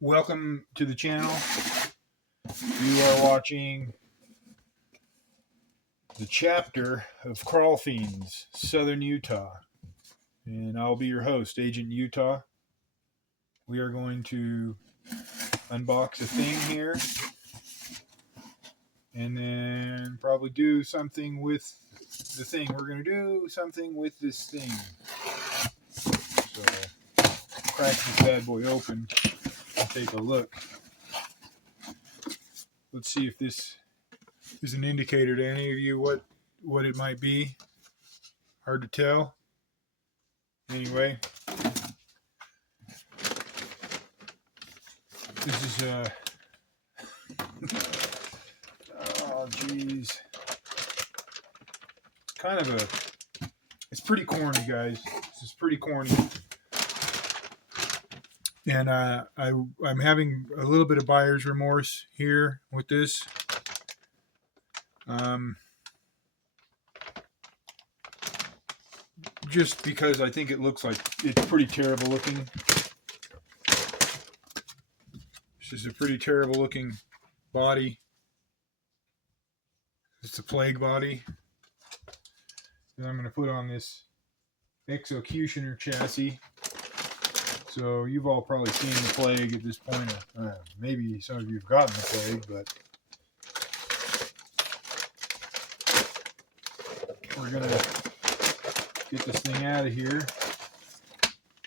Welcome to the channel. You are watching the chapter of Crawlfiends, Southern Utah. And I'll be your host, Agent Utah. We are going to unbox a thing here and then probably do something with the thing. We're going to do something with this thing. So, crack this bad boy open and take a look. Let's see if this is an indicator to any of you what it might be. Hard to tell. Anyway, this is oh geez, kind of it's pretty corny, guys. This is pretty corny, and I'm having a little bit of buyer's remorse here with this. Just because I think it looks like it's pretty terrible looking. This is a pretty terrible looking body. It's a plague body. And I'm going to put on this Exocutioner chassis. So you've all probably seen the plague at this point. Maybe some of you have gotten the plague, but we're going to get this thing out of here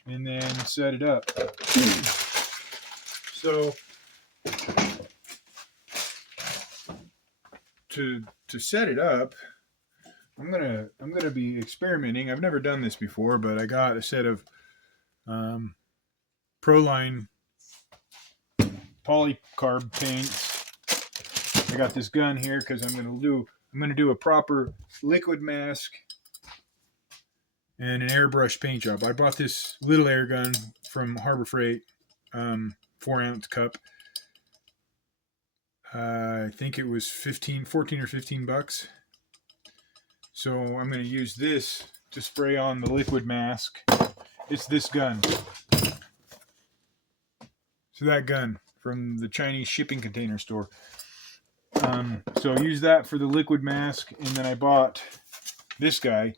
and then set it up. So to set it up, I'm gonna be experimenting. I've never done this before, but I got a set of Proline polycarb paints. I got this gun here because I'm gonna do a proper liquid mask and an airbrush paint job. I bought this little air gun from Harbor Freight, 4-ounce cup. I think it was 14 or 15 bucks. So I'm going to use this to spray on the liquid mask. It's this gun. So that gun from the Chinese shipping container store. So use that for the liquid mask. And then I bought this guy,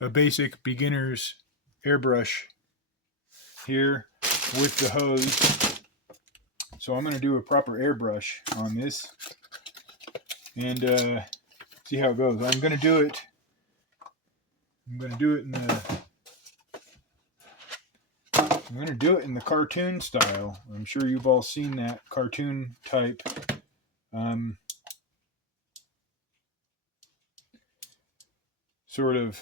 a basic beginner's airbrush here with the hose. So I'm going to do a proper airbrush on this and see how it goes. I'm going to do it in the cartoon style. I'm sure you've all seen that cartoon type sort of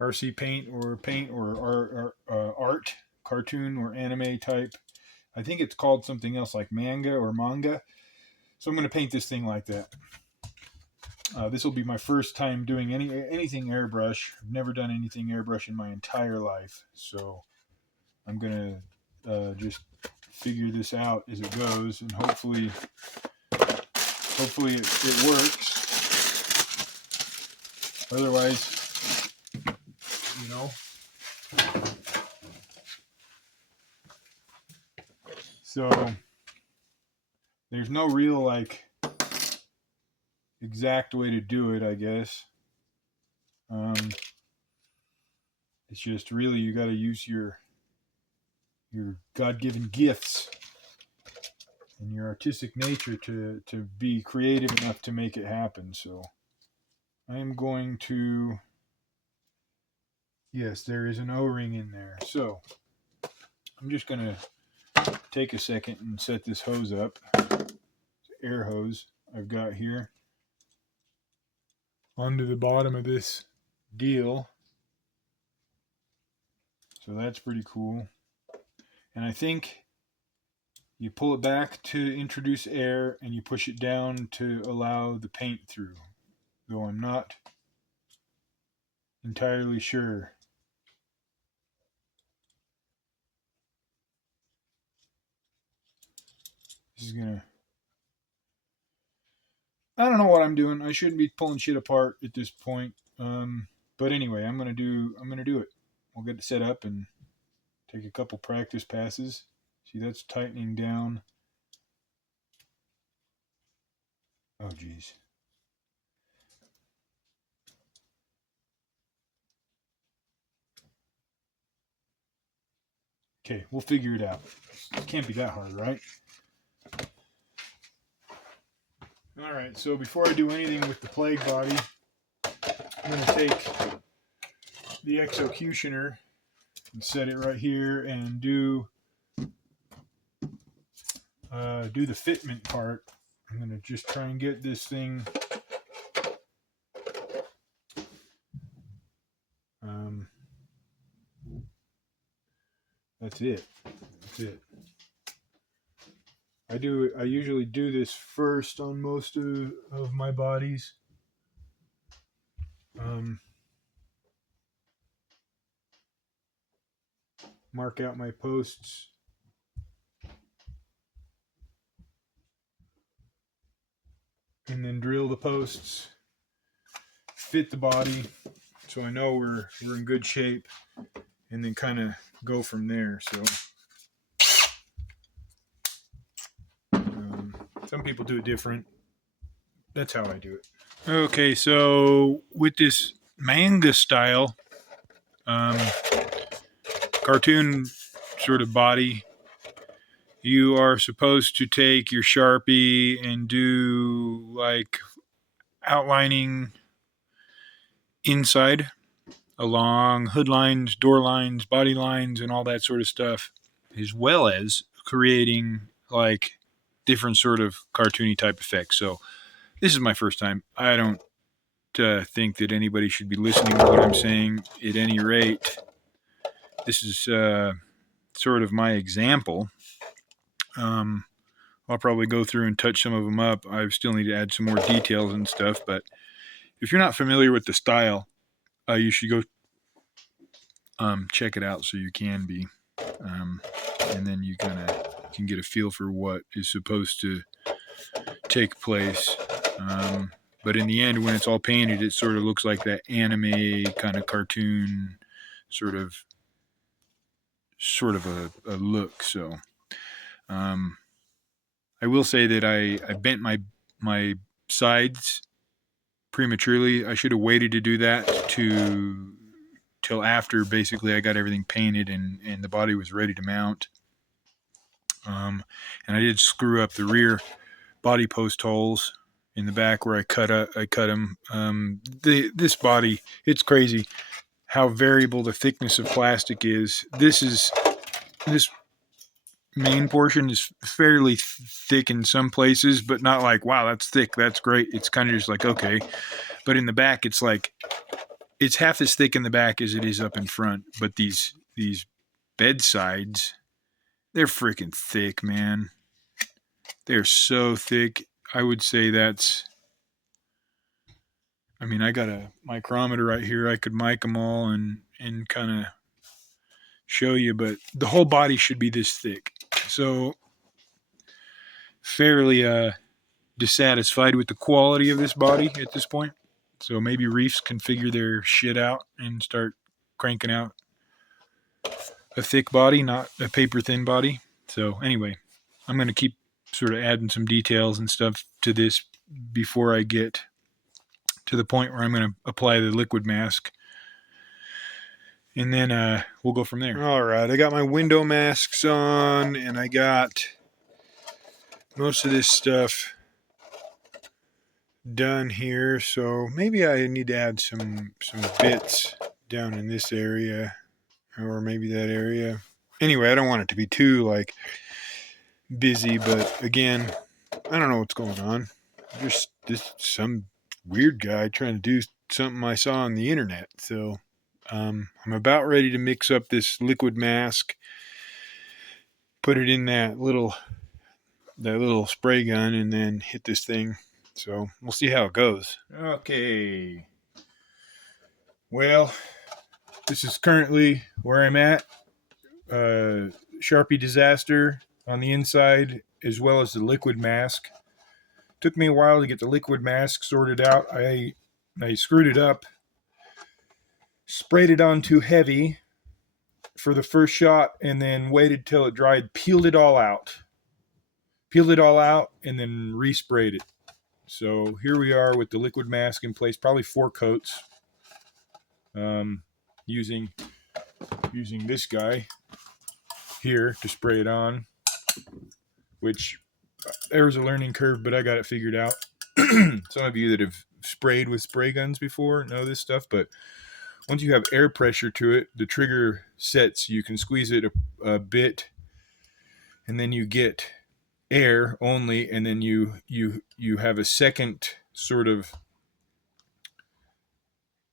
RC paint or art, cartoon or anime type. I think it's called something else like manga or manga. So I'm going to paint this thing like that. This will be my first time doing anything airbrush. I've never done anything airbrush in my entire life. So I'm going to just figure this out as it goes, and hopefully it works. Otherwise, you know. So there's no real exact way to do it, I guess. It's just really you got to use your God-given gifts and your artistic nature to be creative enough to make it happen. So I am going to, yes, there is an O-ring in there. So I'm just going to take a second and set this hose up. It's air hose I've got here onto the bottom of this deal. So that's pretty cool. And I think you pull it back to introduce air and you push it down to allow the paint through, though I'm not entirely sure. This is gonna, I don't know what I'm doing. I shouldn't be pulling shit apart at this point. But anyway, I'm gonna do it. We'll get it set up and Take a couple practice passes. See, that's tightening down. Oh, geez. Okay, we'll figure it out. It can't be that hard, right? All right, so before I do anything with the plague body, I'm going to take the Exocutioner and set it right here and do the fitment part. I'm going to just try and get this thing that's it. I usually do this first on most of my bodies. Mark out my posts. And then drill the posts. Fit the body so I know we're in good shape, and then kind of go from there. So some people do it different. That's how I do it. Okay, so with this manga style cartoon sort of body, you are supposed to take your Sharpie and do like outlining inside along hood lines, door lines, body lines, and all that sort of stuff, as well as creating like different sort of cartoony type effects. So this is my first time. I don't think that anybody should be listening to what I'm saying. At any rate, this is sort of my example. I'll probably go through and touch some of them up. I still need to add some more details and stuff, but if you're not familiar with the style, you should go check it out so you can be. And then you kind of can get a feel for what is supposed to take place. But in the end, when it's all painted, it sort of looks like that anime kind of cartoon sort of a look. So I will say that I bent my sides prematurely. I should have waited to do that till after basically I got everything painted and the body was ready to mount. And I did screw up the rear body post holes in the back where I cut them. This body, it's crazy how variable the thickness of plastic is. This main portion is fairly thick in some places, but not like, wow, that's thick, that's great. It's kind of just like, okay. But in the back, it's like, it's half as thick in the back as it is up in front. But these bedsides, they're freaking thick, man. They're so thick. I would say I got a micrometer right here. I could mic them all and kind of show you, but the whole body should be this thick. So fairly dissatisfied with the quality of this body at this point. So maybe Reefs can figure their shit out and start cranking out a thick body, not a paper thin body. So anyway, I'm going to keep sort of adding some details and stuff to this before I get to the point where I'm going to apply the liquid mask. And then we'll go from there. All right, I got my window masks on, and I got most of this stuff done here. So maybe I need to add some bits down in this area, or maybe that area. Anyway, I don't want it to be too like busy, but again, I don't know what's going on. Just some weird guy trying to do something I saw on the internet. So I'm about ready to mix up this liquid mask, put it in that little spray gun, and then hit this thing. So we'll see how it goes. Okay. Well, this is currently where I'm at. Sharpie disaster on the inside, as well as the liquid mask. Took me a while to get the liquid mask sorted out. I screwed it up, sprayed it on too heavy, for the first shot and then waited till it dried, peeled it all out, and then resprayed it. So here we are with the liquid mask in place, probably 4 coats, using this guy here to spray it on, which there was a learning curve, but I got it figured out. Some of you that have sprayed with spray guns before know this stuff, but once you have air pressure to it, the trigger sets. You can squeeze it a bit, and then you get air only, and then you have a second sort of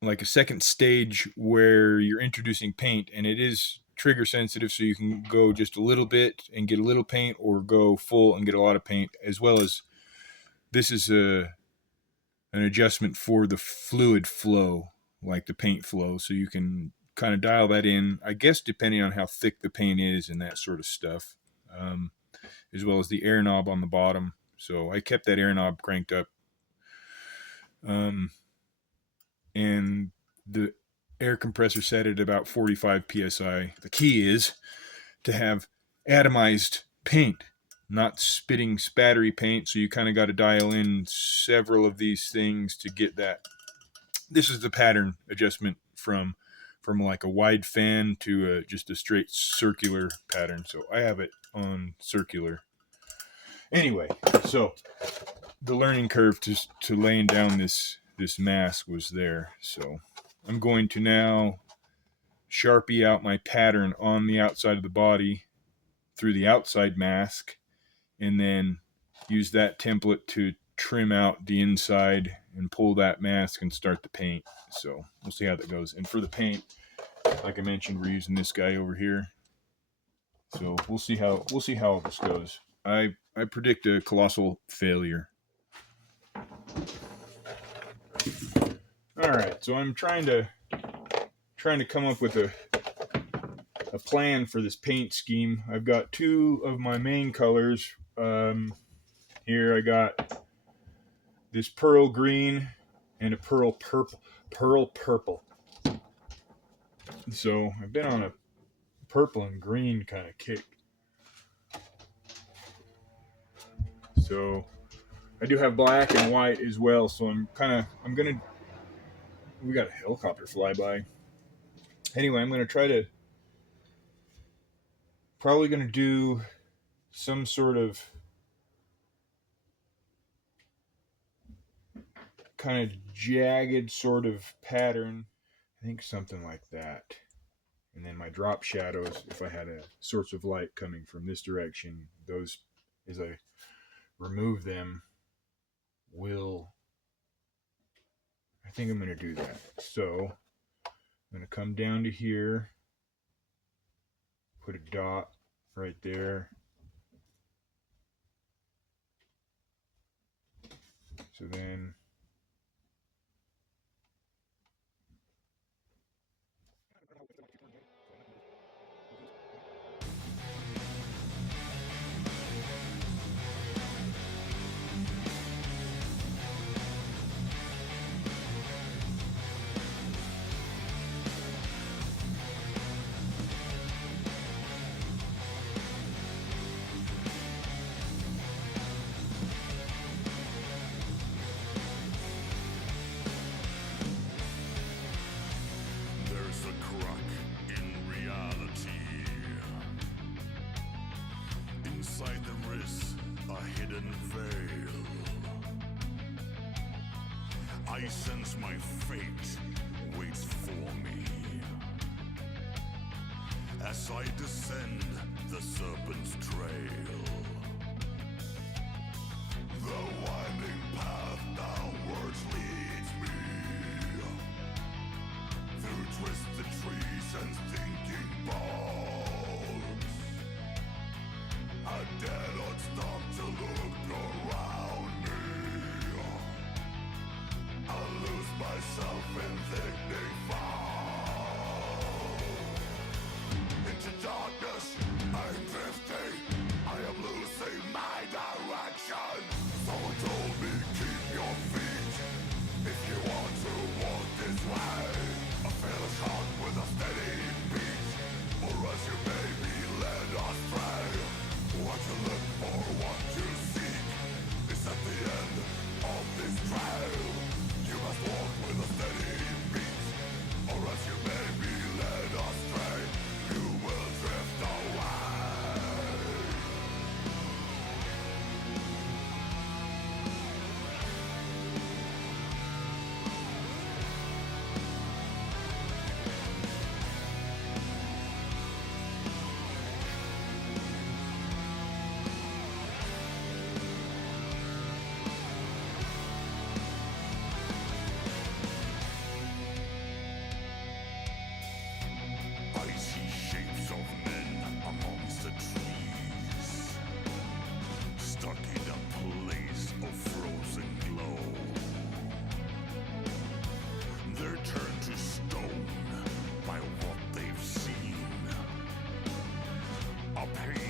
like a second stage where you're introducing paint, and it is trigger sensitive, so you can go just a little bit and get a little paint, or go full and get a lot of paint, as well as this is an adjustment for the fluid flow, like the paint flow, so you can kind of dial that in, I guess, depending on how thick the paint is and that sort of stuff, as well as the air knob on the bottom. So I kept that air knob cranked up, and the air compressor set at about 45 psi. The key is to have atomized paint, not spitting spattery paint, so you kind of got to dial in several of these things to get that. This is the pattern adjustment from like a wide fan to just a straight circular pattern. So I have it on circular. Anyway, so the learning curve to laying down this mask was there. So I'm going to now Sharpie out my pattern on the outside of the body through the outside mask, and then use that template to trim out the inside and pull that mask and start the paint. So we'll see how that goes. And for the paint, like I mentioned, we're using this guy over here. So we'll see how this goes. I predict a colossal failure. All right, so I'm trying to come up with a plan for this paint scheme. I've got 2 of my main colors. Here I got this pearl green and a pearl purple. So I've been on a purple and green kind of kick. So I do have black and white as well. So we got a helicopter fly by. Anyway, I'm probably going to do some sort of kind of jagged sort of pattern. I think something like that. And then my drop shadows, if I had a source of light coming from this direction, those, as I remove them, I think I'm going to do that. So I'm going to come down to here, put a dot right there. So then inside the wrist, a hidden veil. I sense my fate waits for me. As I descend the serpent's trail, the winding path downwards leads me through twisted trees and stinking bones. I dare not stop to look around me. I lose myself in thickening fog. Into darkness, I'm drifting. I am losing my direction. Someone told me keep your feet if you want to walk this way. A fearless heart with a steady beat. a pain